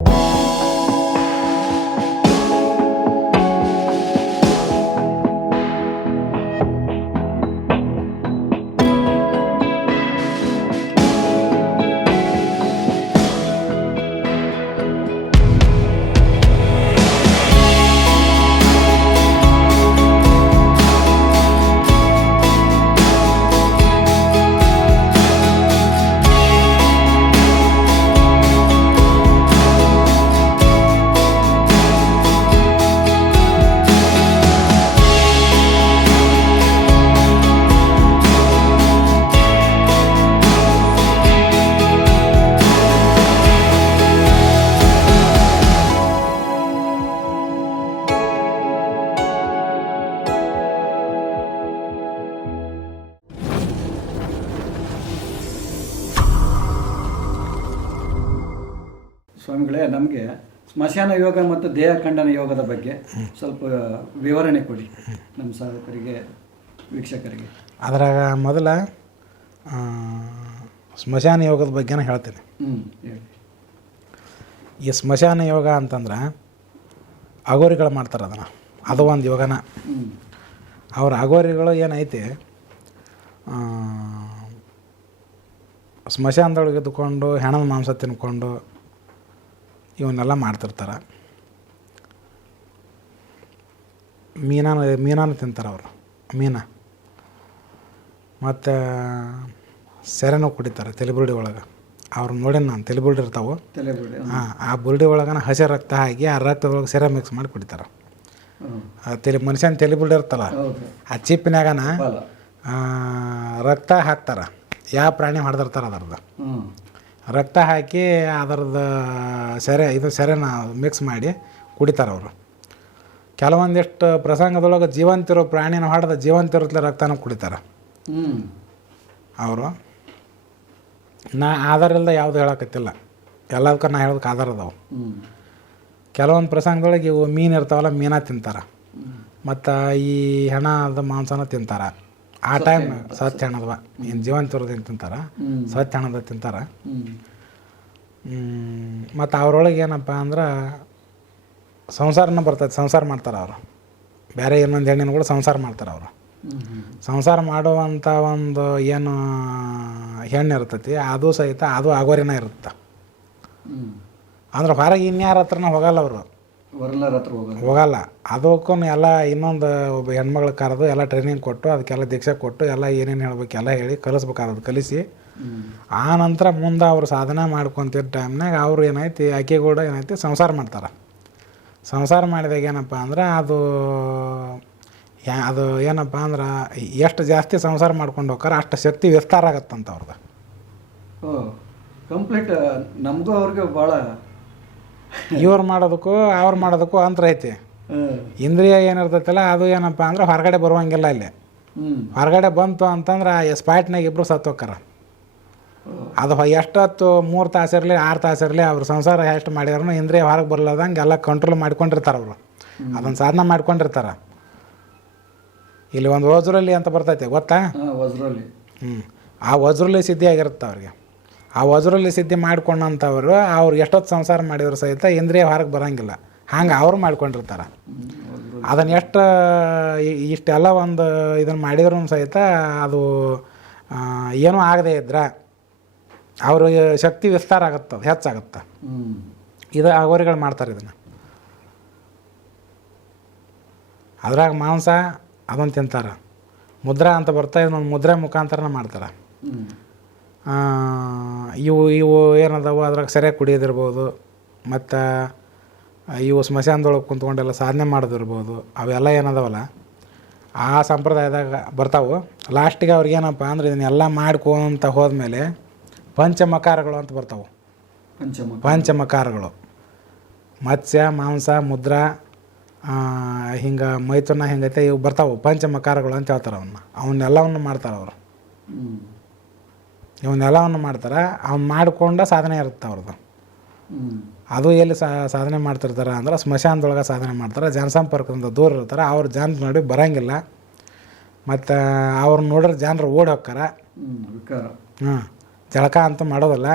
ಸ್ವಾಮಿಗಳೇ ಸ್ಮಶಾನ ಯೋಗ ಮತ್ತು ದೇಹ ಖಂಡನ ಯೋಗದ ಬಗ್ಗೆ ಸ್ವಲ್ಪ ವಿವರಣೆ ಕೊಡಿ ನಮ್ಮ ಸಾಧಕರಿಗೆ ವೀಕ್ಷಕರಿಗೆ. ಅದ್ರಾಗ ಮೊದಲ ಸ್ಮಶಾನ ಯೋಗದ ಬಗ್ಗೆನೇ ಹೇಳ್ತೀನಿ. ಈ ಸ್ಮಶಾನ ಯೋಗ ಅಂತಂದ್ರೆ ಅಗೋರಿಗಳು ಮಾಡ್ತಾರೆ ಅದನ್ನು. ಅದು ಒಂದು ಯೋಗನ. ಅವ್ರ ಅಗೋರಿಗಳು ಏನೈತಿ? ಸ್ಮಶಾನದೊಳಗೆ ಇದ್ದುಕೊಂಡು ಹೆಣದ ಮಾಂಸ ತಿನ್ಕೊಂಡು ಇವನ್ನೆಲ್ಲ ಮಾಡ್ತಿರ್ತಾರೆ. ಮೀನಾನ ಮೀನಾನ ತಿಂತಾರೆ ಅವರು. ಮೀನ. ಮತ್ತು ಸೆರೆನೂ ಕುಡಿತಾರೆ ತೆಲಿಬುರುಡಿ ಒಳಗೆ. ಅವ್ರು ನೋಡಿ ನಾನು ತೆಲಿಬುರುಡಿ ಇರ್ತಾವೆ? ಹಾಂ ಆ ಬುರುಡಿ ಒಳಗನ ಹಸಿ ರಕ್ತ ಹಾಕಿ ಆ ರಕ್ತದೊಳಗೆ ಸೆರೆ ಮಿಕ್ಸ್ ಮಾಡಿ ಕುಡಿತಾರೆ. ತಲೆ ಮನುಷ್ಯನ ತಲೆ ಬುರುಡಿ ಇರ್ತಲ್ಲ ಆ ಚಿಪ್ಪಿನಾಗನ ರಕ್ತ ಹಾಕ್ತಾರೆ. ಯಾವ ಪ್ರಾಣಿ ಹೊಡೆದಿರ್ತಾರೆ ಅದರದ್ದು? ರಕ್ತ ಹಾಕಿ ಅದರದ್ದು ಸೆರೆ ಇದು ಸೆರೆನ ಮಿಕ್ಸ್ ಮಾಡಿ ಕುಡಿತಾರೆ ಅವರು. ಕೆಲವೊಂದಿಷ್ಟು ಪ್ರಸಂಗದೊಳಗೆ ಜೀವಂತಿರೋ ಪ್ರಾಣಿನ ಹೊಡೆದ ಜೀವಂತಿರುತ್ತಲೇ ರಕ್ತನ ಕುಡಿತಾರೆ. ಅವರು. ನಾ ಆಧಾರ ಇಲ್ಲದೆ ಯಾವುದು ಹೇಳಕತ್ತಿಲ್ಲ. ಎಲ್ಲದಕ್ಕೂ ನಾ ಹೇಳೋದಕ್ಕೆ ಆಧಾರ ಅದಾವೆ. ಕೆಲವೊಂದು ಪ್ರಸಂಗದೊಳಗೆ ಇವು ಮೀನು ಇರ್ತಾವಲ್ಲ ಮೀನ ತಿಂತಾರೆ. ಮತ್ತು ಈ ಹೆಣದ ಮಾಂಸನ ತಿಂತಾರೆ. ಆ ಟೈಮ್ ಸ್ವಚ್ಛ ಹಣದವ ಏನು ಜೀವನ ಇರೋದೇನು ತಿಂತಾರ? ಸ್ವಚ್ಛ ಹಣದ ತಿಂತಾರೆ? ಮತ್ತು ಅವ್ರೊಳಗೆ ಏನಪ್ಪ ಅಂದ್ರೆ ಸಂಸಾರನ ಬರ್ತೈತೆ ಸಂಸಾರ ಮಾಡ್ತಾರೆ ಅವರು. ಬೇರೆ ಇನ್ನೊಂದು ಹೆಣ್ಣಿನ ಕೂಡ ಸಂಸಾರ ಮಾಡ್ತಾರೆ ಅವರು. ಸಂಸಾರ ಮಾಡುವಂಥ ಒಂದು ಏನು ಹೆಣ್ಣು ಇರ್ತೈತಿ ಅದು ಸಹಿತ ಅದು ಆಗೋರಿನ ಇರುತ್ತೆ. ಅಂದ್ರೆ ಹೊರಗೆ ಇನ್ಯಾರ ಹತ್ರನ ಹೋಗಲ್ಲ ಅವರು. ವರ್ಲರ್ ಹತ್ರ ಹೋಗೋದು. ಹೋಗಲ್ಲ. ಅದಕ್ಕೂ ಎಲ್ಲ ಇನ್ನೊಂದು ಒಬ್ಬ ಹೆಣ್ಮಗಳು ಕರೆದು ಎಲ್ಲ ಟ್ರೈನಿಂಗ್ ಕೊಟ್ಟು ಅದಕ್ಕೆಲ್ಲ ದೀಕ್ಷೆ ಕೊಟ್ಟು ಎಲ್ಲ ಏನೇನು ಹೇಳ್ಬೇಕು ಎಲ್ಲ ಹೇಳಿ ಕಲಿಸ್ಬೇಕಾದದು ಕಲಿಸಿ. ಆ ನಂತರ ಮುಂದೆ ಅವರು ಸಾಧನೆ ಮಾಡ್ಕೊತಿದ್ದ ಟೈಮ್ನಾಗ ಅವ್ರು ಏನೈತಿ ಆಕೆ ಕೂಡ ಏನೈತಿ ಸಂಸಾರ ಮಾಡ್ತಾರೆ. ಸಂಸಾರ ಮಾಡಿದಾಗ ಏನಪ್ಪ ಅಂದ್ರೆ ಅದು ಯಾ- ಅದು ಏನಪ್ಪ ಅಂದ್ರೆ ಎಷ್ಟು ಜಾಸ್ತಿ ಸಂಸಾರ ಮಾಡ್ಕೊಂಡು ಹೋಗ್ತಾರೆ ಅಷ್ಟು ಶಕ್ತಿ ವಿಸ್ತಾರ ಆಗತ್ತಂತ ಅವ್ರದ್ದು ಕಂಪ್ಲೀಟ್ ನಮಗೂ ಅವ್ರಿಗೆ ಭಾಳ ಇವ್ರು ಮಾಡೋದಕ್ಕೂ ಅವ್ರು ಮಾಡೋದಕ್ಕೂ ಅಂತರ ಐತಿ. ಇಂದ್ರಿಯ ಏನಿರ್ತೈತಲ್ಲ ಅದು ಏನಪ್ಪ ಅಂದ್ರೆ ಹೊರಗಡೆ ಬರುವಂಗಿಲ್ಲ ಇಲ್ಲಿ ಹೊರಗಡೆ ಬಂತು ಅಂತಂದ್ರೆ ಆ ಸ್ಪಾಟ್ನಾಗ ಇಬ್ಬರು ಸತ್ತು ಹೋಕ್ಕಾರ. ಅದು ಎಷ್ಟೊತ್ತು ಮೂರು ತಾಸು ಇರಲಿ ಆರು ತಾಸು ಇರಲಿ ಅವ್ರ ಸಂಸಾರ ಎಷ್ಟು ಮಾಡಿದ್ರು ಇಂದ್ರಿಯ ಹೊರಗೆ ಬರ್ಲಾರ್ದಂಗೆ ಎಲ್ಲ ಕಂಟ್ರೋಲ್ ಮಾಡ್ಕೊಂಡಿರ್ತಾರೆ ಅವರು. ಅದನ್ನು ಸಾಧನ ಮಾಡ್ಕೊಂಡಿರ್ತಾರೆ. ಇಲ್ಲಿ ಒಂದು ವಜ್ರಲ್ಲಿ ಅಂತ ಬರ್ತೈತೆ ಗೊತ್ತಾ? ಹ್ಞೂ ಆ ವಜ್ರಲ್ಲಿ ಸಿದ್ಧಿಯಾಗಿರುತ್ತೆ ಅವ್ರಿಗೆ. ಆ ವಜ್ರಲ್ಲಿ ಸಿದ್ಧಿ ಮಾಡ್ಕೊಂಡಂಥವ್ರು, ಅವ್ರು ಎಷ್ಟೊತ್ತು ಸಂಸಾರ ಮಾಡಿದ್ರು ಸಹಿತ ಇಂದ್ರಿಯ ಹೊರಗೆ ಬರೋಂಗಿಲ್ಲ. ಹಂಗೆ ಅವರು ಮಾಡ್ಕೊಂಡಿರ್ತಾರೆ. ಅದನ್ನು ಎಷ್ಟು ಇಷ್ಟೆಲ್ಲ ಒಂದು ಇದನ್ನು ಮಾಡಿದ್ರು ಸಹಿತ ಅದು ಏನೂ ಆಗದೇ ಇದ್ರೆ ಅವರು ಶಕ್ತಿ ವಿಸ್ತಾರ ಆಗುತ್ತೆ, ಹೆಚ್ಚಾಗುತ್ತೆ. ಇದು ಅಗೋರಿಗಳು ಮಾಡ್ತಾರೆ ಇದನ್ನು. ಅದ್ರಾಗ ಮಾಂಸ ಅದನ್ನು ತಿಂತಾರೆ. ಮುದ್ರಾ ಅಂತ ಬರ್ತಾ ಇದನ್ನೊಂದು ಮುದ್ರೆ ಮುಖಾಂತರನ ಮಾಡ್ತಾರೆ. ಇವು ಇವು ಏನದಾವು ಅದ್ರಾಗ ಸರಿಯಾಗಿ ಕುಡಿಯೋದಿರ್ಬೋದು. ಮತ್ತು ಇವು ಸ್ಮಶಾನದೊಳಗೆ ಕುಂತ್ಕೊಂಡೆಲ್ಲ ಸಾಧನೆ ಮಾಡೋದಿರ್ಬೋದು. ಅವೆಲ್ಲ ಏನದಾವಲ್ಲ ಆ ಸಂಪ್ರದಾಯದಾಗ ಬರ್ತಾವೆ. ಲಾಸ್ಟಿಗೆ ಅವ್ರಿಗೇನಪ್ಪ ಅಂದ್ರೆ ಇದನ್ನೆಲ್ಲ ಮಾಡ್ಕೊಂತ ಹೋದ್ಮೇಲೆ ಪಂಚಮಕಾರಗಳು ಅಂತ ಬರ್ತಾವೆ. ಪಂಚಮ ಪಂಚಮಕಾರಗಳು. ಮತ್ಸ್ಯ ಮಾಂಸ ಮುದ್ರ ಹಿಂಗೆ ಮೈತುನ ಹಿಂಗೈತೆ ಇವು ಬರ್ತಾವೆ. ಪಂಚಮಕಾರಗಳು ಅಂತ ಹೇಳ್ತಾರೆ ಅವನ್ನ ಅವನ್ನೆಲ್ಲವನ್ನು ಮಾಡ್ತಾರೆ ಅವರು. ಇವನ್ನೆಲ್ಲವನ್ನು ಮಾಡ್ತಾರೆ ಅವ್ನು ಮಾಡಿಕೊಂಡ ಸಾಧನೆ ಇರುತ್ತೆ ಅವ್ರದ್ದು ಅದು ಎಲ್ಲಿ ಸಾಧನೆ ಮಾಡ್ತಿರ್ತಾರೆ ಅಂದ್ರೆ ಸ್ಮಶಾನದೊಳಗೆ ಸಾಧನೆ ಮಾಡ್ತಾರೆ ಜನಸಂಪರ್ಕದಿಂದ ದೂರ ಇರ್ತಾರೆ ಅವ್ರು ಜನ ನೋಡಿ ಬರೋಂಗಿಲ್ಲ. ಮತ್ತು ಅವ್ರನ್ನ ನೋಡಿದ್ರೆ ಜನರು ಓಡಿ ಹೋಗ್ತಾರೆ. ಹಾಂ ಜಳಕ ಅಂತ ಮಾಡೋದಿಲ್ಲ.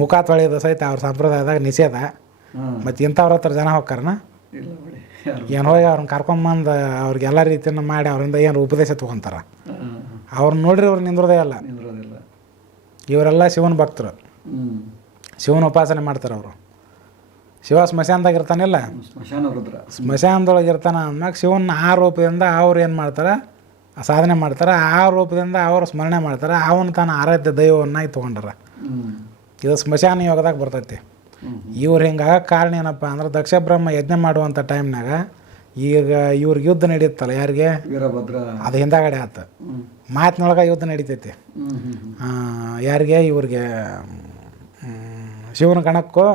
ಮುಖ ತೊಳೆಯೋದು ಸಹಿತ ಅವ್ರ ಸಂಪ್ರದಾಯದಾಗ ನಿಷೇಧ. ಮತ್ತು ಇಂಥವ್ರ ಹತ್ರ ಜನ ಹೋಗ್ತಾರನ? ಏನು ಹೋಗಿ ಅವ್ರನ್ನ ಕರ್ಕೊಂಬಂದು ಅವ್ರಿಗೆಲ್ಲ ರೀತಿಯನ್ನು ಮಾಡಿ ಅವರಿಂದ ಏನು ಉಪದೇಶ ತೊಗೊತಾರೆ? ಅವ್ರನ್ನ ನೋಡಿರಿ ಅವ್ರು ನಿಂದ್ರದೇ ನಿಂದ್ರೋದಿಲ್ಲ ಇವರೆಲ್ಲ ಶಿವನ ಭಕ್ತರು. ಶಿವನ ಉಪಾಸನೆ ಮಾಡ್ತಾರೆ ಅವರು. ಶಿವ ಸ್ಮಶಾನದಾಗ ಇರ್ತಾನಿಲ್ಲ? ಸ್ಮಶಾನದೊಳಗೆ ಇರ್ತಾನ ಅಂದಾಗ ಶಿವನ ಆ ರೂಪದಿಂದ ಅವ್ರು ಏನು ಮಾಡ್ತಾರೆ? ಸಾಧನೆ ಮಾಡ್ತಾರೆ. ಆ ರೂಪದಿಂದ ಅವರು ಸ್ಮರಣೆ ಮಾಡ್ತಾರೆ. ಅವನು ತಾನು ಆರಾಧ್ಯ ದೈವವನ್ನಾಗಿ ತೊಗೊಂಡಾರ. ಇದು ಸ್ಮಶಾನ ಯೋಗದಾಗ ಬರ್ತೈತಿ. ಇವ್ರು ಹಿಂಗಾಗ ಕಾರಣ ಏನಪ್ಪ ಅಂದ್ರೆ ದಕ್ಷ ಬ್ರಹ್ಮ ಯಜ್ಞ ಮಾಡುವಂಥ ಟೈಮ್ನಾಗ ಈಗ ಇವ್ರಿಗೆ ಯುದ್ಧ ನಡೀತಲ್ಲ ಯಾರಿಗೆ? ವೀರಭದ್ರ. ಅದು ಹಿಂದಾಗಡೆ ಆತು. ಮಾತಿನೊಳಗೆ ಯುದ್ಧ ನಡೀತೈತಿ. ಯಾರಿಗೆ? ಇವ್ರಿಗೆ ಶಿವನ ಕಣಕ್ಕೂ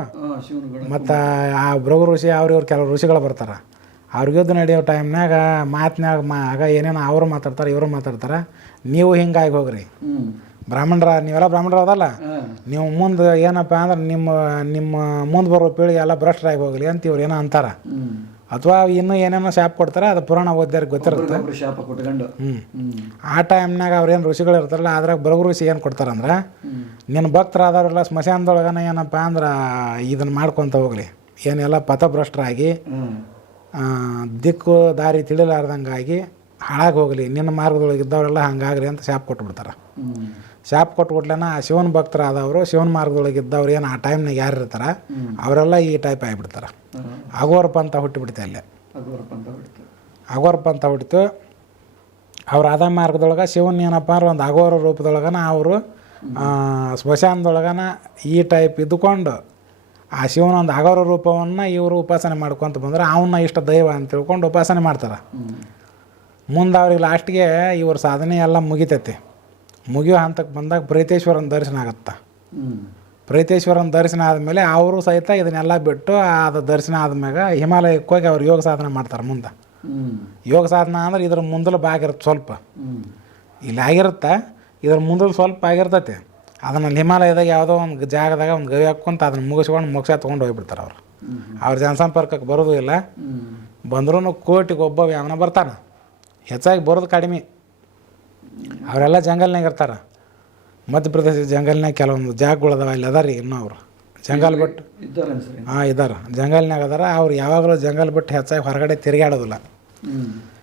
ಮತ್ತು ಆ ಭೃಗು ಋಷಿ ಅವ್ರು ಇವ್ರು ಕೆಲವು ಋಷಿಗಳು ಬರ್ತಾರೆ. ಅವ್ರಿಗೆ ಯುದ್ಧ ನಡೆಯೋ ಟೈಮ್ನಾಗ ಮಾತಿನಾಗ ಮಾ ಆಗ ಏನೇನು ಅವರು ಮಾತಾಡ್ತಾರೆ ಇವರು ಮಾತಾಡ್ತಾರೆ. ನೀವು ಹಿಂಗಾಗಿ ಹೋಗ್ರಿ. ಬ್ರಾಹ್ಮಣರ ನೀವೆಲ್ಲ ಬ್ರಾಹ್ಮಣರು ಅದಲ್ಲ? ನೀವು ಮುಂದೆ ಏನಪ್ಪ ಅಂದ್ರೆ ನಿಮ್ಮ ನಿಮ್ಮ ಮುಂದೆ ಬರೋ ಪೀಳಿಗೆ ಎಲ್ಲ ಭ್ರಷ್ಟರಾಗಿ ಹೋಗಲಿ ಅಂತ ಇವ್ರು ಏನೋ ಅಂತಾರೆ. ಅಥವಾ ಇನ್ನೂ ಏನೇನೋ ಶಾಪ್ ಕೊಡ್ತಾರೆ ಅದು ಪುರಾಣ ಓದ್ಯಾರಿಗೆ ಗೊತ್ತಿರುತ್ತೆ. ಶಾಪ ಕೊಟ್ಕೊಂಡು. ಆ ಟೈಮ್ನಾಗ ಅವ್ರೇನು ಋಷಿಗಳು ಇರ್ತಾರಲ್ಲ ಅದ್ರಾಗ ಬರಗು ಋಷಿ ಏನು ಕೊಡ್ತಾರಂದ್ರೆ ನಿನ್ನ ಭಕ್ತರಾದವರೆಲ್ಲ ಸ್ಮಶಾನದೊಳಗನ ಏನಪ್ಪ ಅಂದ್ರೆ ಇದನ್ನು ಮಾಡ್ಕೊತ ಹೋಗ್ಲಿ. ಏನೆಲ್ಲ ಪಥಭ್ರಷ್ಟರಾಗಿ ದಿಕ್ಕು ದಾರಿ ತಿಳಿಲಾರ್ದಂಗಾಗಿ ಹಾಳಾಗಿ ಹೋಗಲಿ. ನಿನ್ನ ಮಾರ್ಗದೊಳಗೆ ಇದ್ದವರೆಲ್ಲ ಹಂಗಾಗ್ರಿ ಅಂತ ಶಾಪ್ ಕೊಟ್ಬಿಡ್ತಾರೆ. ಶಾಪ್ ಕೊಟ್ಬಿಟ್ಲೇನ ಆ ಶಿವನ ಭಕ್ತರಾದವರು ಶಿವನ ಮಾರ್ಗದೊಳಗೆ ಇದ್ದವ್ರು ಏನು ಆ ಟೈಮ್ನಾಗ ಯಾರು ಇರ್ತಾರೆ ಅವರೆಲ್ಲ ಈ ಟೈಪ್ ಆಗಿಬಿಡ್ತಾರೆ. ಹಾಂ ಅಗೋರಪ್ಪ ಅಂತ ಹುಟ್ಟಿಬಿಡ್ತೆ ಅಲ್ಲೇ. ಅಗೋರಪ್ಪ ಅಂತ ಹುಟ್ಟಿತು. ಅವ್ರ ಅದ ಮಾರ್ಗದೊಳಗೆ ಶಿವನ್ ಏನಪ್ಪ ಅಂದ್ರೆ ಒಂದು ಅಗೋರ ರೂಪದೊಳಗನ ಅವರು ಸ್ಮಶಾನದೊಳಗನ ಈ ಟೈಪ್ ಇದ್ದುಕೊಂಡು ಆ ಶಿವನ ಒಂದು ಅಗೋರ ರೂಪವನ್ನು ಇವರು ಉಪಾಸನೆ ಮಾಡ್ಕೊತ ಬಂದ್ರೆ ಅವನ್ನ ಇಷ್ಟ ದೈವ ಅಂತ ತಿಳ್ಕೊಂಡು ಉಪಾಸನೆ ಮಾಡ್ತಾರೆ. ಮುಂದೆ ಅವ್ರಿಗೆ ಲಾಸ್ಟ್ಗೆ ಇವ್ರ ಸಾಧನೆ ಎಲ್ಲ ಮುಗಿತೈತಿ. ಮುಗಿಯೋ ಹಂತಕ್ಕೆ ಬಂದಾಗ ಪ್ರೀತೇಶ್ವರನ ದರ್ಶನ ಆಗತ್ತೆ? ಪ್ರೈತೇಶ್ವರನ ದರ್ಶನ ಆದಮೇಲೆ ಅವರು ಸಹಿತ ಇದನ್ನೆಲ್ಲ ಬಿಟ್ಟು ಅದು ದರ್ಶನ ಆದ್ಮ್ಯಾಗ ಹಿಮಾಲಯಕ್ಕೆ ಹೋಗಿ ಅವ್ರು ಯೋಗ ಸಾಧನೆ ಮಾಡ್ತಾರೆ ಮುಂದೆ. ಯೋಗ ಸಾಧನ ಅಂದ್ರೆ ಇದ್ರ ಮುಂದಲು ಭಾಗ ಇರುತ್ತೆ ಸ್ವಲ್ಪ. ಇಲ್ಲಿ ಆಗಿರುತ್ತೆ ಇದ್ರ ಮುಂದಲು ಸ್ವಲ್ಪ ಆಗಿರ್ತೈತೆ. ಅದನ್ನು ಹಿಮಾಲಯದಾಗ ಯಾವುದೋ ಒಂದು ಜಾಗದಾಗ ಒಂದು ಗವಿ ಹಾಕ್ಕೊಂತ ಅದನ್ನ ಮುಗಿಸ್ಕೊಂಡು ಮೋಕ್ಷ ತೊಗೊಂಡು ಹೋಗ್ಬಿಡ್ತಾರೆ ಅವ್ರು. ಅವ್ರ ಜನಸಂಪರ್ಕಕ್ಕೆ ಬರೋದು ಇಲ್ಲ ಬಂದ್ರೂ ಕೋಟಿಗೆ ಒಬ್ಬ ಯಾವನ ಬರ್ತಾನೆ. ಹೆಚ್ಚಾಗಿ ಬರೋದು ಕಡಿಮೆ. ಅವರೆಲ್ಲ ಜಂಗಲ್ನಾಗ ಇರ್ತಾರೆ. ಮಧ್ಯಪ್ರದೇಶ ಜಂಗಲ್ನಾಗ ಕೆಲವೊಂದು ಜಾಗಗಳದಾವ ಅಲ್ಲಿ ಅದಾರ ರೀ ಇನ್ನೂ ಅವರು. ಜಂಗಲ್ ಬಿಟ್ಟು ಹಾಂ ಇದಾರೆ ಜಂಗಲ್ನಾಗ ಅದಾರ ಅವ್ರು ಯಾವಾಗಲೂ ಜಂಗಲ್ ಬಿಟ್ಟು ಹೆಚ್ಚಾಗಿ ಹೊರಗಡೆ ತಿರುಗಾಡೋದಿಲ್ಲ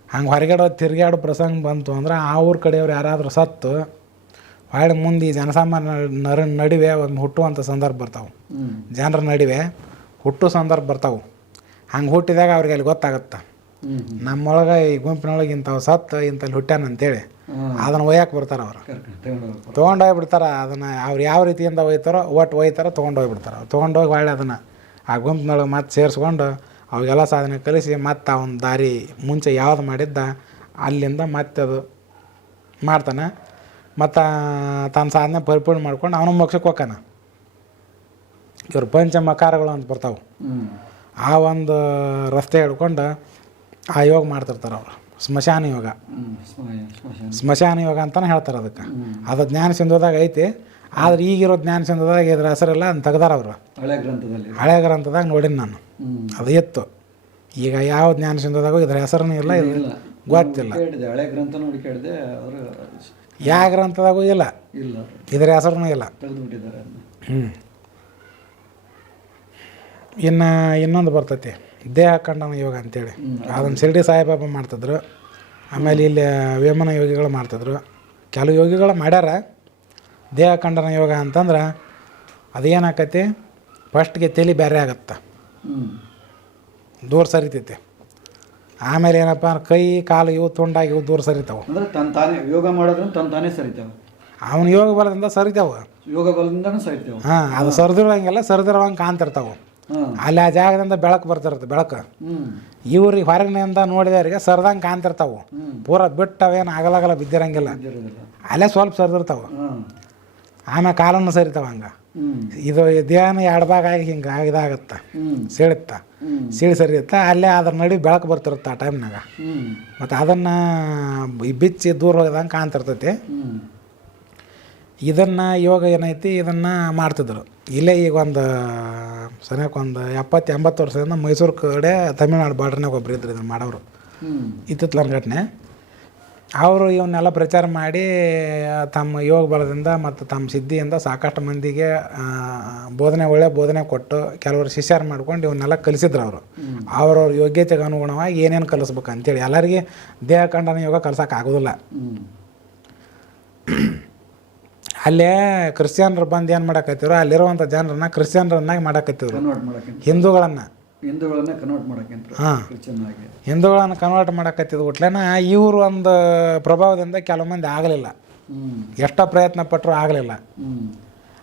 ಹಂಗೆ ಹೊರಗಡೆ ತಿರುಗಾಡೋ ಪ್ರಸಂಗ ಬಂತು ಅಂದ್ರೆ ಆ ಊರ ಕಡೆಯವ್ರು ಯಾರಾದರೂ ಸತ್ತು ಹೊಳ್ಳಿ ಮುಂದೆ ಜನಸಾಮಾನ್ಯ ನರ ನಡುವೆ ಒಂದು ಹುಟ್ಟುವಂಥ ಸಂದರ್ಭ ಬರ್ತಾವೆ. ಜನರ ನಡುವೆ ಹುಟ್ಟು ಸಂದರ್ಭ ಬರ್ತಾವೆ. ಹಂಗೆ ಹುಟ್ಟಿದಾಗ ಅವ್ರಿಗೆ ಅಲ್ಲಿ ಗೊತ್ತಾಗುತ್ತೆ? ನಮ್ಮೊಳಗೆ ಈ ಗುಂಪಿನೊಳಗೆ ಇಂಥವು ಸತ್ತು ಇಂಥಲ್ಲಿ ಹುಟ್ಟ್ಯಾನ ಅಂತೇಳಿ ಅದನ್ನು ಒಯ್ಯಕ್ಕೆ ಬರ್ತಾರೆ ಅವರು. ಬಿಡ್ತಾರೆ ತೊಗೊಂಡು ಹೋಗ್ಬಿಡ್ತಾರೆ. ಅದನ್ನು ಅವ್ರು ಯಾವ ರೀತಿಯಿಂದ ಒಯ್ತಾರೋ ಒಟ್ಟು ಒಯ್ತಾರೋ ತೊಗೊಂಡು ಹೋಗ್ಬಿಡ್ತಾರೆ ತೊಗೊಂಡೋಗಿ ಹೊಳ್ಳಿ ಅದನ್ನು ಆ ಗುಂಪಿನೊಳಗೆ ಮತ್ತೆ ಸೇರಿಸ್ಕೊಂಡು ಅವಾಗೆಲ್ಲ ಸಾಧನೆ ಕಲಿಸಿ ಮತ್ತೆ ಅವನ ದಾರಿ ಮುಂಚೆ ಯಾವ್ದು ಮಾಡಿದ್ದ ಅಲ್ಲಿಂದ ಮತ್ತೆ ಅದು ಮಾಡ್ತಾನೆ. ಮತ್ತು ತನ್ನ ಸಾಧನೆ ಪರಿಪೂರ್ಣ ಮಾಡ್ಕೊಂಡು ಅವನು ಮೋಕ್ಷಕ್ಕೆ ಹೋಗ್ತಾನ. ಇವರು ಪಂಚಮಕಾರಗಳು ಅಂತ ಬರ್ತಾವೆ. ಆ ಒಂದು ರಸ್ತೆ ಹಿಡ್ಕೊಂಡು ಆ ಯೋಗ ಮಾಡ್ತಿರ್ತಾರೆ ಅವರು. ಸ್ಮಶಾನ ಯೋಗ. ಸ್ಮಶಾನ ಯೋಗ ಅಂತಲೇ ಹೇಳ್ತಾರೆ ಅದಕ್ಕೆ. ಅದು ಜ್ಞಾನ ಸಿಂಧುದಾಗ ಐತಿ. ಆದ್ರೆ ಈಗಿರೋ ಜ್ಞಾನ ಸಿಂಧುದಾಗ ಇದ್ರ ಹೆಸರೆಲ್ಲ ಅಂತ ತೆಗ್ದಾರ ಅವರು. ಹಳೆ ಗ್ರಂಥದಲ್ಲಿ. ಹಳೆ ಗ್ರಂಥದಾಗ ನೋಡಿನಿ ನಾನು. ಅದು ಎತ್ತು. ಈಗ ಯಾವ ಜ್ಞಾನ ಸಿಂಧುದಾಗೂ ಇದ್ರ ಹೆಸರೂ ಇಲ್ಲ ಗೊತ್ತಿಲ್ಲ. ಕೇಳಿದೆ ಹಳೆ ಗ್ರಂಥ ನೋಡಿ ಕೇಳಿದೆ ಅವರು ಯಾವ ಗ್ರಂಥದಾಗೂ ಇಲ್ಲ. ಇಲ್ಲ. ಇದ್ರ ಹೆಸರೂ ಇಲ್ಲ. ಹ್ಞೂ ಇನ್ನು ಇನ್ನೊಂದು ಬರ್ತೈತಿ. ದೇಹ ಖಂಡನ ಯೋಗ ಅಂತೇಳಿ. ಅದನ್ನು ಶಿರ್ಡಿ ಸಾಯಿಬಾಬಾ ಮಾಡ್ತಿದ್ರು. ಆಮೇಲೆ ಇಲ್ಲಿ ವೇಮನ ಯೋಗಿಗಳು ಮಾಡ್ತಿದ್ರು. ಕೆಲವು ಯೋಗಿಗಳು ಮಾಡ್ಯಾರ. ದೇಹ ಖಂಡನ ಯೋಗ ಅಂತಂದ್ರೆ ಅದೇನಾಕತಿ? ಫಸ್ಟ್ಗೆ ತಲೆ ಬೇರೆ ಆಗತ್ತೆ. ದೂರ ಸರಿತೈತಿ. ಆಮೇಲೆ ಏನಪ್ಪ ಅಂದ್ರೆ ಕೈ ಕಾಲು ಇವು ತುಂಡಾಗಿ ಇವು ದೂರ ಸರಿತಾವೆ. ಅಂದ್ರೆ ತನ್ನ ತಾನೇ ಯೋಗ ಮಾಡೋದ್ರಿಂದ ತನ್ನ ತಾನೇ ಸರಿತಾವೆ. ಅವನು ಯೋಗ ಬಲದಿಂದ ಸರಿತಾವೆ. ಯೋಗ ಬಲದಿಂದ ಸರಿತಾವೆ. ಹಾಂ ಅದು ಸರಿದಿರೋಂಗೆಲ್ಲ ಸರಿದಿರೋಂಗೆ ಕಾಣ್ತಿರ್ತಾವೆ. ಹಾಂ ಅಲ್ಲಿ ಆ ಜಾಗದಿಂದ ಬೆಳಕು ಬರ್ತಿರುತ್ತೆ ಬೆಳಕು. ಇವ್ರಿಗೆ ಹೊರಗಿನಿಂದ ನೋಡಿದವ್ರಿಗೆ ಸರ್ದಂಗೆ ಕಾಣ್ತಿರ್ತಾವೆ. ಪೂರ ಬಿಟ್ಟು ಅವೇನು ಆಗಲಾಗಲ್ಲ ಬಿದ್ದಿರಂಗಿಲ್ಲ ಅಲ್ಲೇ ಸ್ವಲ್ಪ ಸರಿದಿರ್ತಾವೆ. ಆಮೇಲೆ ಕಾಲನ್ನು ಸರಿತಾವ ಹಂಗೆ. ಇದು ದೇಹನ ಎರಡು ಭಾಗ ಆಗಿ ಹಿಂಗೆ ಇದಾಗತ್ತೆ. ಸೀಳುತ್ತ. ಸರಿ ಸೀಳಿ ಸರಿಯುತ್ತೆ ಅಲ್ಲೇ ಅದ್ರ ನಡಿ ಬೆಳಕು ಬರ್ತಿರುತ್ತೆ ಆ ಟೈಮ್ನಾಗ. ಮತ್ತು ಅದನ್ನು ಬಿಚ್ಚಿ ದೂರ ಹೋಗದಂಗೆ ಕಾಣ್ತಿರ್ತೈತಿ. ಇದನ್ನು ಯೋಗ ಏನೈತಿ ಇದನ್ನು ಮಾಡ್ತಿದ್ರು. ಇಲ್ಲೇ ಈಗ ಒಂದು ಸನಿಯಕ್ಕೆ ಒಂದು ಎಪ್ಪತ್ತು ಎಂಬತ್ತು ವರ್ಷದಿಂದ ಮೈಸೂರು ಕಡೆ ತಮಿಳ್ನಾಡು ಬಾರ್ಡ್ರ್ನಾಗ ಒಬ್ರು ಇದ್ರು ಇದನ್ನು ಮಾಡೋರು. ಇತ್ತಿತ್ತು ನಮ್ಮ ಘಟನೆ. ಅವರು ಇವನ್ನೆಲ್ಲ ಪ್ರಚಾರ ಮಾಡಿ ತಮ್ಮ ಯೋಗ ಬಲದಿಂದ ಮತ್ತು ತಮ್ಮ ಸಿದ್ಧಿಯಿಂದ ಸಾಕಷ್ಟು ಮಂದಿಗೆ ಬೋಧನೆ ಒಳ್ಳೆ ಬೋಧನೆ ಕೊಟ್ಟು ಕೆಲವರು ಶಿಷ್ಯರು ಮಾಡ್ಕೊಂಡು ಇವನ್ನೆಲ್ಲ ಕಲಿಸಿದ್ರು ಅವರು. ಅವ್ರವ್ರ ಯೋಗ್ಯತೆಗೆ ಅನುಗುಣವಾಗಿ ಏನೇನು ಕಲಿಸ್ಬೇಕು ಅಂತೇಳಿ ಎಲ್ಲರಿಗೆ ದೇಹ ಕಂಡನ ಯೋಗ ಕಲ್ಸೋಕೆ ಆಗೋದಿಲ್ಲ. ಹ್ಮ್. ಅಲ್ಲೇ ಕ್ರಿಶ್ಚಿಯನ್ರು ಬಂದು ಏನು ಮಾಡಕತ್ತಿದ್ರು ಅಲ್ಲಿರುವಂಥ ಜನರನ್ನ ಕ್ರಿಶ್ಚಿಯನ್ರನ್ನಾಗಿ ಮಾಡಕತ್ತಿದ್ರು ಕನ್ವರ್ಟ್ ಮಾಡಕ್ಕಿಂತ ಹಿಂದೂಗಳನ್ನು. ಹಿಂದೂಗಳನ್ನ ಕನ್ವರ್ಟ್ ಮಾಡಕ್ಕೆ ಹಾಂ. ಕ್ರಿಶ್ಚಿಯನ್ ಆಗಿ ಹಿಂದೂಗಳನ್ನು ಕನ್ವರ್ಟ್ ಮಾಡಕತ್ತಿದ್ದು ಬಿಟ್ಲೇನ ಇವರು ಒಂದು ಪ್ರಭಾವದಿಂದ ಕೆಲವು ಮಂದಿ ಆಗಲಿಲ್ಲ. ಎಷ್ಟೋ ಪ್ರಯತ್ನ ಪಟ್ಟರು ಆಗಲಿಲ್ಲ.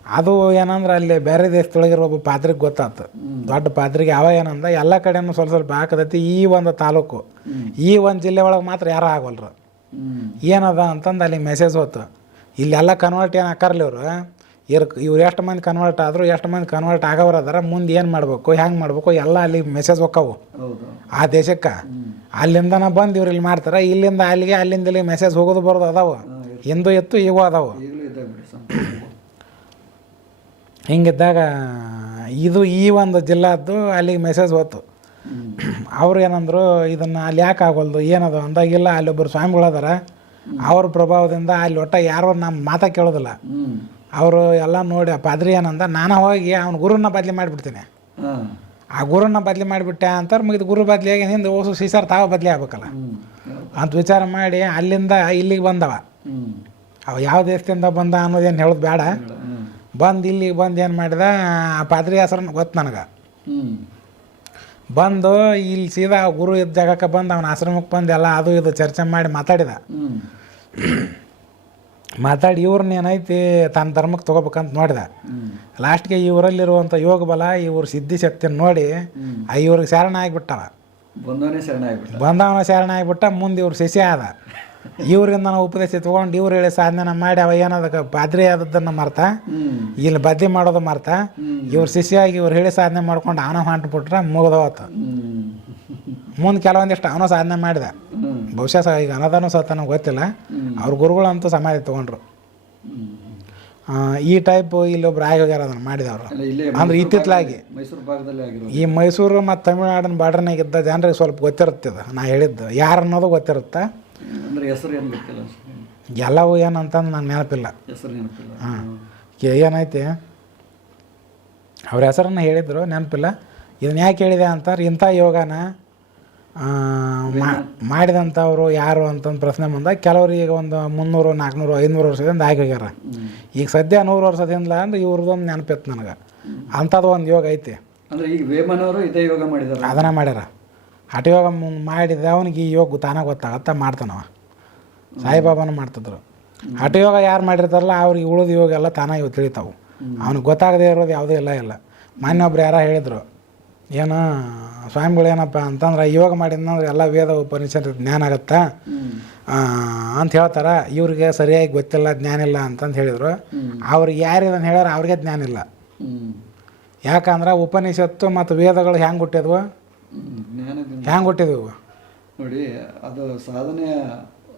ಅದು ಏನಂದ್ರೆ ಅಲ್ಲಿ ಬೇರೆ ದೇಶದೊಳಗಿರೋ ಒಬ್ಬ ಪಾದ್ರಿಗೆ ಗೊತ್ತಾತು. ದೊಡ್ಡ ಪಾದ್ರಿಗೆ ಅವ ಏನಂದ ಎಲ್ಲ ಕಡೆನೂ ಸ್ವಲ್ಪ ಸ್ವಲ್ಪ ಹಾಕದೈತಿ ಈ ಒಂದು ತಾಲೂಕು. ಈ ಒಂದು ಜಿಲ್ಲೆ ಒಳಗೆ ಮಾತ್ರ ಯಾರೂ ಆಗೋಲ್ರು ಏನದ ಅಂತಂದು ಅಲ್ಲಿ ಮೆಸೇಜ್ ಹೋತು. ಇಲ್ಲೆಲ್ಲ ಕನ್ವರ್ಟ್ ಏನು ಹಾಕಾರಲ್ಲ ಇವರು ಇರ್ ಇವ್ರು ಎಷ್ಟು ಮಂದಿ ಕನ್ವರ್ಟ್ ಆದರೂ ಎಷ್ಟು ಮಂದಿ ಕನ್ವರ್ಟ್ ಆಗವ್ರು ಅದರ ಮುಂದೆ ಏನು ಮಾಡಬೇಕು ಹೆಂಗೆ ಮಾಡಬೇಕು ಎಲ್ಲ ಅಲ್ಲಿ ಮೆಸೇಜ್ ಹೋಕ್ಕವು ಆ ದೇಶಕ್ಕೆ. ಅಲ್ಲಿಂದನ ಬಂದು ಇವ್ರು ಇಲ್ಲಿ ಮಾಡ್ತಾರೆ ಇಲ್ಲಿಂದ ಅಲ್ಲಿಗೆ ಅಲ್ಲಿಂದ ಇಲ್ಲಿ ಮೆಸೇಜ್ ಹೋಗೋದು ಬರೋದು ಅದಾವು. ಹಿಂದೂ ಎತ್ತು ಈಗೂ ಅದಾವು. ಹಿಂಗಿದ್ದಾಗ ಇದು ಈ ಒಂದು ಜಿಲ್ಲಾದ್ದು ಅಲ್ಲಿಗೆ ಮೆಸೇಜ್ ಹೋತು. ಅವ್ರು ಏನಂದ್ರು ಇದನ್ನು ಅಲ್ಲಿ ಯಾಕೆ ಆಗೋಲ್ದು ಏನದು ಅಂದಾಗಿಲ್ಲ ಅಲ್ಲಿ ಒಬ್ಬರು ಸ್ವಾಮಿಗಳ ಅದಾರ ಅವ್ರ ಪ್ರಭಾವದಿಂದ ಅಲ್ಲಿ ಒಟ್ಟ ಯಾರು ನಮ್ಮ ಮಾತಾ ಕೇಳೋದಿಲ್ಲ. ಅವರು ಎಲ್ಲ ನೋಡಿ ಆ ಪಾದ್ರಿ ಏನಂದ? ನಾನು ಹೋಗಿ ಅವ್ನ ಗುರುನ ಬದಲಿ ಮಾಡಿಬಿಡ್ತೀನಿ. ಆ ಗುರುನ ಬದಲಿ ಮಾಡಿಬಿಟ್ಟೆ ಅಂತಾರೆ ಮುಗಿದು ಗುರು ಬದಲಿಯಾಗಿ ಹಿಂದೆ ಓಸು ಸೀಸಾರ್ ತಾವ ಬದಲಿ ಆಗ್ಬೇಕಲ್ಲ. ಅಂತ ವಿಚಾರ ಮಾಡಿ ಅಲ್ಲಿಂದ ಇಲ್ಲಿಗೆ ಬಂದವ. ಅವ ಯಾವ ದೇಶದಿಂದ ಬಂದ ಅನ್ನೋದೇನು ಹೇಳೋದು ಬೇಡ ಬಂದು ಇಲ್ಲಿಗೆ ಬಂದು ಏನು ಮಾಡಿದ ಆ ಪಾದ್ರಿ ಹೆಸರನ್ನು ಗೊತ್ತು ನನಗೆ. ಬಂದು ಇಲ್ಲಿ ಸೀದಾ ಗುರು ಇದ್ದ ಜಾಗಕ್ಕೆ ಬಂದು ಅವನ ಆಶ್ರಮಕ್ಕೆ ಬಂದು ಎಲ್ಲ ಅದು ಇದು ಚರ್ಚೆ ಮಾಡಿ ಮಾತಾಡಿದ. ಮಾತಾಡಿ ಇವ್ರನ್ನ ಏನೈತಿ ತನ್ನ ಧರ್ಮಕ್ಕೆ ತೊಗೋಬೇಕಂತ ನೋಡಿದ. ಲಾಸ್ಟ್ಗೆ ಇವರಲ್ಲಿರುವಂಥ ಯೋಗ ಬಲ ಇವ್ರ ಸಿದ್ಧಿ ಶಕ್ತಿಯನ್ನು ನೋಡಿ ಇವ್ರಿಗೆ ಶರಣ ಆಗಿಬಿಟ್ಟವ ಬಂದವನೇ ಶರಣ ಆಗ್ಬಿಟ್ಟ ಬಂದವನ ಶರಣ ಆಗಿಬಿಟ್ಟ ಮುಂದೆ ಇವ್ರ ಶಿಷ್ಯ ಆದ. ಇವರಿಂದ ನಾವು ಉಪದೇಶ ತೊಗೊಂಡು ಇವ್ರು ಹೇಳಿ ಸಾಧನೆ ಮಾಡಿ ಅವ ಏನದಕ್ಕೆ ಬಾದ್ರಿ ಆದದ್ದನ್ನು ಮರ್ತ. ಇಲ್ಲಿ ಬದ್ಲಿ ಮಾಡೋದು ಮರ್ತ. ಇವ್ರ ಶಿಷ್ಯಾಗಿ ಇವ್ರು ಹೇಳಿ ಸಾಧನೆ ಮಾಡ್ಕೊಂಡು ಅವನ ಹೊಂಟ್ಬಿಟ್ರೆ ಮುಗ್ದವತ್ತು ಹ್ಮ್. ಮುಂದೆ ಕೆಲವೊಂದಿಷ್ಟು ಅವನು ಸಾಧನೆ ಮಾಡಿದ. ಬಹುಶಃ ಈಗ ಅನದಾನು ಸಹ ನನಗೆ ಗೊತ್ತಿಲ್ಲ ಅವ್ರ ಗುರುಗಳಂತೂ ಸಮಾಧಿ ತೊಗೊಂಡ್ರು. ಆ, ಈ ಟೈಪ್ ಇಲ್ಲೊಬ್ರು ಆಗಿ ಹೋಗ್ಯಾರ ಅದನ್ನು ಮಾಡಿದವರು. ಅಂದ್ರೆ ಇತ್ತಿತ್ತಲಾಗಿ ಈ ಮೈಸೂರು ಮತ್ತು ತಮಿಳ್ನಾಡಿನ ಬಾರ್ಡರ್ನಾಗಿದ್ದ ಜನರಿಗೆ ಸ್ವಲ್ಪ ಗೊತ್ತಿರುತ್ತೆ ನಾ ಹೇಳಿದ್ದು ಯಾರು ಅನ್ನೋದು ಗೊತ್ತಿರುತ್ತೆ? ಅಂದ್ರೆ ಹೆಸರು ಏನು ಗೊತ್ತಿಲ್ಲ. ಎಲ್ಲವೂ ಏನಂತಂದು ನಂಗೆ ನೆನಪಿಲ್ಲ ಹೆಸರು ನೆನಪಿಲ್ಲ ಹಾಂ. ಏನೈತಿ? ಅವ್ರ ಹೆಸರನ್ನು ಹೇಳಿದರು ನೆನಪಿಲ್ಲ. ಇದನ್ನ ಯಾಕೆ ಹೇಳಿದೆ ಅಂತಾರೆ ಇಂಥ ಯೋಗನ ಮಾಡಿದಂಥವ್ರು ಯಾರು ಅಂತಂದು ಪ್ರಶ್ನೆ ಬಂದಾಗ ಕೆಲವರು ಈಗ ಒಂದು ಮುನ್ನೂರು ನಾಲ್ಕುನೂರು ಐನೂರು ವರ್ಷದಿಂದ ಆಗಿ ಹೋಗ್ಯಾರ. ಈಗ ಸದ್ಯ ನೂರು ವರ್ಷದಿಂದ ಅಂದ್ರೆ ಇವ್ರದ್ದೊಂದು ನೆನಪಿತ್ತು ನನಗೆ. ಅಂಥದ್ದು ಒಂದು ಯೋಗ ಐತಿ. ಅಂದ್ರೆ ಈಗ ವೇಮನವರು ಇದೇ ಯೋಗ ಮಾಡಿದಾರೆ? ಅದನ್ನ ಮಾಡ್ಯಾರ. ಹಠ ಯೋಗ ಮು- ಮಾಡಿದ ಅವನಿಗೆ ಈ ಯೋಗ ತಾನಾಗ ಗೊತ್ತಾಗತ್ತ, ಮಾಡ್ತಾನವ. ಸಾಯಿಬಾಬಾನು ಮಾಡ್ತಿದ್ರು. ಹಠಯೋಗ ಯಾರು ಮಾಡಿರ್ತಾರಲ್ಲ, ಅವ್ರಿಗೆ ಉಳಿದ ಯೋಗ ಎಲ್ಲ ತಾನಾಗಿ ತಿಳಿತಾವು. ಅವ್ನಿಗೆ ಗೊತ್ತಾಗದೇ ಇರೋದು ಯಾವುದೂ ಇಲ್ಲ ಇಲ್ಲ ಮಾನ್ಯೊಬ್ರು ಯಾರೋ ಹೇಳಿದರು, ಏನು ಸ್ವಾಮಿಗಳು ಏನಪ್ಪ ಅಂತಂದ್ರೆ, ಯೋಗ ಮಾಡಿದ್ನಂದ್ರೆ ಎಲ್ಲ ವೇದ ಉಪನಿಷತ್ ಜ್ಞಾನ ಆಗತ್ತಾ? ಅಂತ ಹೇಳ್ತಾರೆ, ಇವ್ರಿಗೆ ಸರಿಯಾಗಿ ಗೊತ್ತಿಲ್ಲ, ಜ್ಞಾನ ಇಲ್ಲ ಅಂತಂದು ಹೇಳಿದರು. ಅವ್ರಿಗೆ ಯಾರು ಇದನ್ನು ಹೇಳ್ಯಾರ, ಅವ್ರಿಗೆ ಜ್ಞಾನ ಇಲ್ಲ. ಯಾಕಂದ್ರೆ ಉಪನಿಷತ್ತು ಮತ್ತು ವೇದಗಳು ಹೆಂಗೆ ಹುಟ್ಟಿದ್ವು. ಜ್ಞಾನದಿಂದ ಹೆಂಗೆ ಹುಟ್ಟಿದ್ವು ನೋಡಿ ಅದು ಸಾಧನೆಯ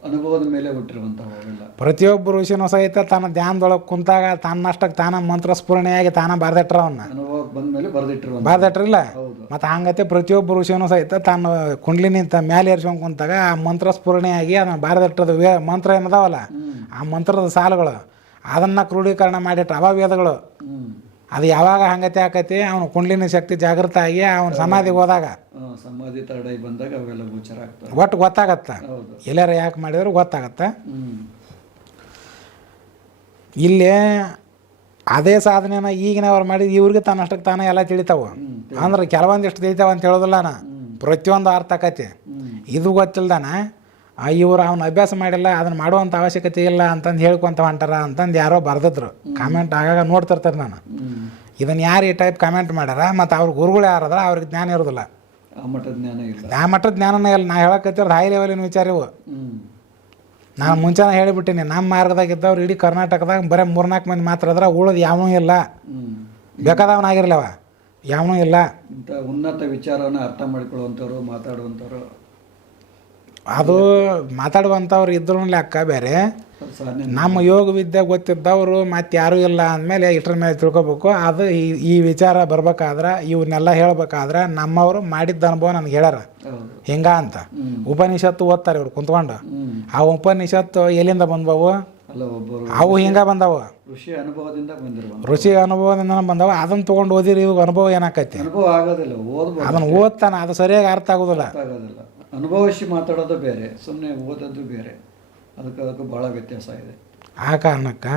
ಅನುಭವದ ಮೇಲೆ ಹುಟ್ಟಿರುವಂತಹ ಪ್ರತಿಯೊಬ್ಬರು ಪ್ರತಿಯೊಬ್ಬ ಋಷಿನೂ ಸಹಿತ ತನ್ನ ಧ್ಯಾನದೊಳಗೆ ಕುಂತಾಗ ತನ್ನಷ್ಟಕ್ಕೆ ತಾನ ಮಂತ್ರ ಸ್ಫುರಣೆಯಾಗಿ ತಾನ ಬರೆದಿಟ್ರ ಅವನ್ನ ಅನುಭವಕ್ಕೆ ಬಂದ ಮೇಲೆ ಬರೆದಿಟ್ಟಿರುವಂತ ಬರ್ದಿಟ್ರಿಲ್ಲ ಮತ್ತು ಹಂಗತೆ ಪ್ರತಿಯೊಬ್ಬ ಋಷಿನೂ ಸಹಿತ ತನ್ನ ಕುಂಡ್ಲಿನಿಂತ ಮೇಲೆ ಏರ್ಸ್ಕೊಂಡ್ ಕುಂತಾಗ ಆ ಮಂತ್ರ ಸ್ಫೂರಣೆಯಾಗಿ ಅದನ್ನ ಬಾರ್ದಿಟ್ಟದ ವೇ ಮಂತ್ರ ಏನದಾವಲ್ಲ? ಆ ಮಂತ್ರದ ಸಾಲುಗಳು. ಅದನ್ನು ಕ್ರೋಢೀಕರಣ ಮಾಡಿಟ್ರ ಅವ ವೇದಗಳು ಅದು ಯಾವಾಗ ಹಂಗತೆ ಆಕತಿ ಅವ್ನ ಕುಂಡ್ಲಿನ ಶಕ್ತಿ ಜಾಗೃತ ಆಗಿ ಅವ್ನ ಸಮಾಧಿಗೆ ಹೋದಾಗ. ಸಮಾಧಿ ಬಂದಾಗ ಅವೆಲ್ಲ ಗೋಚರ ಒಟ್ಟು ಗೊತ್ತಾಗತ್ತೆ. ಎಲ್ಲಾರ ಯಾಕೆ ಮಾಡಿದ್ರು ಗೊತ್ತಾಗತ್ತೆ. ಇಲ್ಲಿ ಅದೇ ಸಾಧನೆನ ಈಗಿನವ್ರು ಮಾಡಿದ ಇವ್ರಿಗೆ ತನ್ನಷ್ಟಕ್ಕೆ ತಾನೇ ಎಲ್ಲ ತಿಳಿತಾವು. ಅಂದ್ರೆ ಕೆಲವೊಂದಿಷ್ಟು ತಿಳಿತಾವ ಅಂತ ಹೇಳೋದಿಲ್ಲ ನಾ ಪ್ರತಿಯೊಂದು ಅರ್ಥ ಆಕತಿ. ಇದು ಗೊತ್ತಿಲ್ದಾನ? ಇವ್ರು ಅವನ ಅಭ್ಯಾಸ ಮಾಡಿಲ್ಲ ಅದನ್ನು ಮಾಡುವಂಥ ಅವಶ್ಯಕತೆ ಇಲ್ಲ ಅಂತಂದು ಹೇಳ್ಕೊಂತ ಹೊಂಟಾರ ಅಂತಂದು ಯಾರೋ ಬರೆದಿದ್ರು. ಕಾಮೆಂಟ್ ಆಗಾಗ ನೋಡ್ತಿರ್ತಾರೆ ನಾನು. ಇದನ್ನು ಯಾರು ಈ ಟೈಪ್ ಕಾಮೆಂಟ್ ಮಾಡ್ಯಾರ? ಮತ್ತು ಅವ್ರ ಗುರುಗಳು ಯಾರಾದ್ರೆ? ಅವ್ರಿಗೆ ಜ್ಞಾನ ಇರೋದಿಲ್ಲ. ಆ ಮಟ್ಟದ ಜ್ಞಾನನೇ ಇಲ್ಲ. ನಾ ಹೇಳಕತ್ತಿರೋದು ಹೈ ಲೆವೆಲಿನ ವಿಚಾರ ಇವು. ನಾನು ಮುಂಚೆನೇ ಹೇಳಿಬಿಟ್ಟಿನಿ ನಮ್ಮ ಮಾರ್ಗದಾಗ ಇದ್ದವ್ರು ಇಡೀ ಕರ್ನಾಟಕದಾಗ ಬರೀ ಮೂರ್ನಾಲ್ಕು ಮಂದಿ ಮಾತ್ರ ಅದ್ರ ಉಳಿದು ಯಾವನೂ ಇಲ್ಲ. ಬೇಕಾದವನಾಗಿರ್ಲವ ಯಾವನೂ ಇಲ್ಲ. ಉನ್ನತ ವಿಚಾರವನ್ನು ಅರ್ಥ ಮಾಡ್ಕೊಳ್ಳುವಂಥವ್ರು ಮಾತಾಡುವಂಥವ್ರು ಅದು ಮಾತಾಡುವಂಥವ್ರು ಇದ್ರು ಲೆಕ್ಕ ಬೇರೆ. ನಮ್ಮ ಯೋಗ ವಿದ್ಯೆ ಗೊತ್ತಿದ್ದವರು ಮತ್ತೆ ಯಾರೂ ಇಲ್ಲ ಅಂದಮೇಲೆ ಇಟ್ರ ಮೇಲೆ ತಿಳ್ಕೊಬೇಕು. ಅದು ಈ ಈ ವಿಚಾರ ಬರ್ಬೇಕಾದ್ರೆ ಇವನ್ನೆಲ್ಲ ಹೇಳ್ಬೇಕಾದ್ರೆ ನಮ್ಮವರು ಮಾಡಿದ್ದ ಅನುಭವ ನನಗೆ ಹೇಳ್ಯಾರ. ಹಿಂಗ ಅಂತ. ಉಪನಿಷತ್ತು ಓದ್ತಾರೆ ಇವ್ರು ಕುಂತ್ಕೊಂಡು. ಆ ಉಪನಿಷತ್ತು ಎಲ್ಲಿಂದ ಬಂದವು? ಅವು ಹಿಂಗ ಬಂದವು. ಋಷಿ ಅನುಭವದಿಂದ ಋಷಿ ರುಚಿ ಅನುಭವದಿಂದ ಬಂದವ. ಅದನ್ನ ತೊಗೊಂಡು ಓದಿರಿ ಇವಾಗ ಅನುಭವ ಏನಾಕೈತಿ? ಅದನ್ನ ಓದ್ತಾನೆ ಅದು ಸರಿಯಾಗಿ ಅರ್ಥ ಆಗೋದಿಲ್ಲ. ಅನುಭವಿಸಿ ಮಾತಾಡೋದು ಬೇರೆ ಸುಮ್ಮನೆ ಓದೋದು ಬೇರೆ. ಅದಕ್ಕೆ ಅದಕ್ಕೂ ಭಾಳ ವ್ಯತ್ಯಾಸ ಇದೆ. ಆ ಕಾರಣಕ್ಕೆ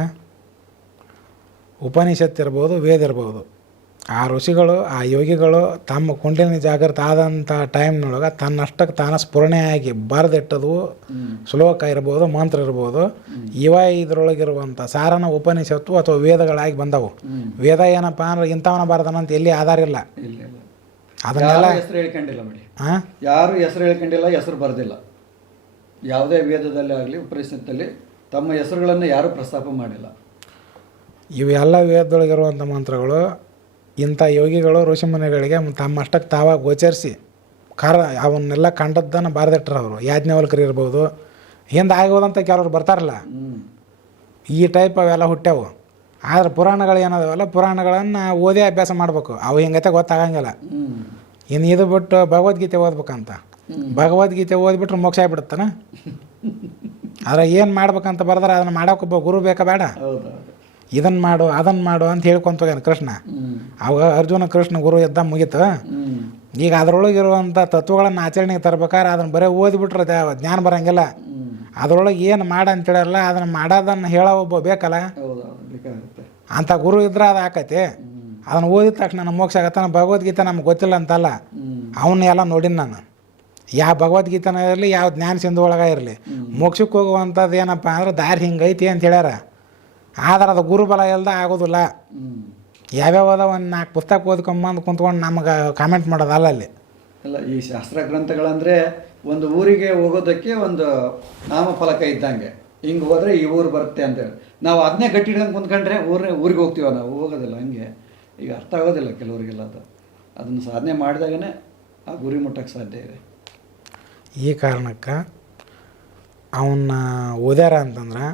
ಉಪನಿಷತ್ ಇರ್ಬೋದು ವೇದ ಇರ್ಬೋದು ಆ ಋಷಿಗಳು ಆ ಯೋಗಿಗಳು ತಮ್ಮ ಕುಂಡಿನ ಜಾಗೃತ ಆದಂಥ ಟೈಮ್ನೊಳಗೆ ತನ್ನಷ್ಟಕ್ಕೆ ತಾನ ಸ್ಫುರಣೆಯಾಗಿ ಬರೆದಿಟ್ಟದು ಶ್ಲೋಕ ಇರ್ಬೋದು ಮಂತ್ರ ಇರ್ಬೋದು ಇವ ಇದರೊಳಗಿರುವಂಥ ಸಾರನ ಉಪನಿಷತ್ತು ಅಥವಾ ವೇದಗಳಾಗಿ ಬಂದವು. ವೇದ ಏನಪ್ಪ ಅಂದ್ರೆ ಇಂಥವನ ಬರ್ದನಂತ ಎಲ್ಲಿ ಆಧಾರ ಇಲ್ಲ. ಅದನ್ನೆಲ್ಲ ಹೆಸರು ಹೇಳ್ಕೊಂಡಿಲ್ಲ ಬಿಡಿ. ಹಾಂ ಯಾರು ಹೆಸರು ಹೇಳ್ಕೊಂಡಿಲ್ಲ ಹೆಸರು ಬರೆದಿಲ್ಲ. ಯಾವುದೇ ವೇದದಲ್ಲಿ ಆಗಲಿ ಉಪನಿಷತ್ತಲ್ಲಿ ತಮ್ಮ ಹೆಸರುಗಳನ್ನು ಯಾರೂ ಪ್ರಸ್ತಾಪ ಮಾಡಿಲ್ಲ. ಇವೆಲ್ಲ ವೇದದೊಳಗಿರುವಂಥ ಮಂತ್ರಗಳು ಇಂಥ ಯೋಗಿಗಳು ಋಷಿಮುನಿಗಳಿಗೆ ತಮ್ಮಷ್ಟಕ್ಕೆ ತಾವಾಗ ಗೋಚರಿಸಿ ಕರ ಅವನ್ನೆಲ್ಲ ಕಂಡದ್ದನ್ನು ಬಾರ್ದಿಟ್ರ ಅವರು. ಯಾಜ್ಞವಲ್ಕರು ಇರ್ಬೋದು. ಹಿಂದೆ ಆಗೋದಂತ ಕೆಲವರು ಬರ್ತಾರಲ್ಲ. ಈ ಟೈಪ್ ಅವೆಲ್ಲ ಹುಟ್ಟ್ಯಾವು. ಆದ್ರೆ ಪುರಾಣಗಳು ಏನದಾವಲ್ಲ, ಪುರಾಣಗಳನ್ನು ಓದೇ ಅಭ್ಯಾಸ ಮಾಡ್ಬೇಕು. ಅವು ಹೆಂಗೈತೆ ಗೊತ್ತಾಗಂಗಿಲ್ಲ. ಇನ್ನು ಇದು ಬಿಟ್ಟು ಭಗವದ್ಗೀತೆ ಓದ್ಬೇಕಂತ. ಭಗವದ್ಗೀತೆ ಓದ್ಬಿಟ್ರೆ ಮೋಕ್ಷ ಆಗ್ಬಿಡುತ್ತಾನ? ಆದ್ರೆ ಏನು ಮಾಡ್ಬೇಕಂತ ಬರೆದ್ರೆ ಅದನ್ನು ಒಬ್ಬ ಗುರು ಬೇಕಾ ಬೇಡ. ಇದನ್ನು ಮಾಡು ಅದನ್ನು ಮಾಡು ಅಂತ ಹೇಳ್ಕೊಂತ ಹೋಗ್ಯಾನ ಕೃಷ್ಣ. ಅವಾಗ ಅರ್ಜುನ ಕೃಷ್ಣ ಗುರು ಎದ್ದ ಮುಗೀತು. ಈಗ ಅದರೊಳಗಿರುವಂಥ ತತ್ವಗಳನ್ನು ಆಚರಣೆಗೆ ತರ್ಬೇಕಾದ್ರೆ ಅದನ್ನು ಬರೀ ಓದಿಬಿಟ್ರೆ ಜ್ಞಾನ ಬರಂಗಿಲ್ಲ. ಅದರೊಳಗೆ ಏನು ಮಾಡ ಅಂತೇಳಲ್ಲ ಅದನ್ನು ಮಾಡೋದನ್ನು ಹೇಳೋ ಒಬ್ಬ ಬೇಕಲ್ಲ. ಅಂಥ ಗುರು ಇದ್ರೆ ಅದು ಆಕೈತಿ. ಅದನ್ನು ಓದಿದ ತಕ್ಷಣ ನಮ್ಮ ಮೋಕ್ಷ ಆಗತ್ತಾನ ಭಗವದ್ಗೀತೆ ನಮ್ಗೆ ಗೊತ್ತಿಲ್ಲ ಅಂತಲ್ಲ. ಅವನ್ನೆಲ್ಲ ಅವನ್ನ ಎಲ್ಲ ನೋಡಿನ ನಾನು. ಯಾವ ಭಗವದ್ಗೀತನ ಇರಲಿ ಯಾವ ಜ್ಞಾನ ಸಿಂಧು ಒಳಗೆ ಇರಲಿ. ಮೋಕ್ಷಕ್ಕೆ ಹೋಗುವಂಥದ್ದು ಏನಪ್ಪ ಅಂದ್ರೆ ದಾರಿ ಹಿಂಗೈತಿ ಅಂತ ಹೇಳ್ಯಾರ. ಆದ್ರೆ ಅದು ಗುರುಬಲ ಇಲ್ದ ಆಗೋದಿಲ್ಲ. ಯಾವ್ಯಾವ ಅದ ಒಂದು ನಾಲ್ಕು ಪುಸ್ತಕ ಓದ್ಕೊಂಬಂದು ಕುಂತ್ಕೊಂಡು ನಮ್ಗೆ ಕಾಮೆಂಟ್ ಮಾಡೋದಲ್ಲ ಅಲ್ಲಿ. ಇಲ್ಲ ಈ ಶಾಸ್ತ್ರ ಗ್ರಂಥಗಳಂದರೆ ಒಂದು ಊರಿಗೆ ಹೋಗೋದಕ್ಕೆ ಒಂದು ನಾಮಫಲಕ ಇದ್ದಂಗೆ. ಹಿಂಗೆ ಹೋದರೆ ಈ ಊರು ಬರುತ್ತೆ ಅಂತ ಹೇಳಿ. ನಾವು ಅದನ್ನೇ ಗಟ್ಟಿ ಹಿಡ್ಕೊಂಡು ಕುಂತ್ಕೊಂಡ್ರೆ ಊರೇ ಊರಿಗೆ ಹೋಗ್ತೀವ ನಾವು? ಹೋಗೋದಿಲ್ಲ ಹಂಗೆ. ಈಗ ಅರ್ಥ ಆಗೋದಿಲ್ಲ ಕೆಲವರಿಗೆಲ್ಲ ಅದು. ಅದನ್ನು ಸಾಧನೆ ಮಾಡಿದಾಗನೇ ಆ ಗುರಿ ಮುಟ್ಟಕ್ಕೆ ಸಾಧ್ಯ ಇದೆ. ಈ ಕಾರಣಕ್ಕೆ ಅವನ್ನ ಓದ್ಯಾರ ಅಂತಂದ್ರೆ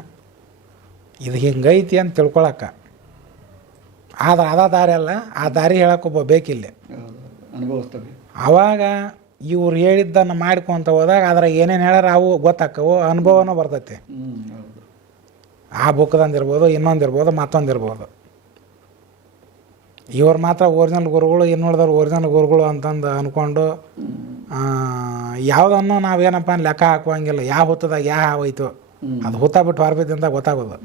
ಇದು ಹಿಂಗೈತಿ ಅಂತ ತಿಳ್ಕೊಳಕ್ಕೆ ಆದ್ರೆ ಅದ ದಾರಿ ಅಲ್ಲ ಆ ದಾರಿ ಹೇಳಕ್ಕೊಬ್ಬ ಬೇಕಿಲ್ಲ. ಅನುಭವಿಸ್ತವೆ ಆವಾಗ ಇವ್ರು ಹೇಳಿದ್ದನ್ನು ಮಾಡ್ಕೊಂತ ಹೋದಾಗ ಅದ್ರ ಏನೇನು ಹೇಳ್ಯಾರ ಅವು ಗೊತ್ತಾಕ್ಕವು ಅನುಭವನೂ ಬರ್ತೈತಿ. ಆ ಬುಕ್ದಂದಿರ್ಬೋದು ಇನ್ನೊಂದಿರ್ಬೋದು ಮತ್ತೊಂದಿರ್ಬೋದು. ಇವ್ರು ಮಾತ್ರ ಒರಿಜಿನಲ್ ಗುರುಗಳು ಇನ್ನುಳಿದವ್ರು ಒರಿಜಿನಲ್ ಗುರುಗಳು ಅಂತಂದು ಅಂದ್ಕೊಂಡು ಯಾವುದನ್ನು ನಾವೇನಪ್ಪ ಲೆಕ್ಕ ಹಾಕುವಂಗಿಲ್ಲ. ಯಾವ ಹುತ್ತದಾಗ ಯಾವ ಹೋಯ್ತು ಅದು ಹುತ್ತ ಬಿಟ್ಟು ಹೊರಬಿದ್ದಿಂದ ಗೊತ್ತಾಗೋದು.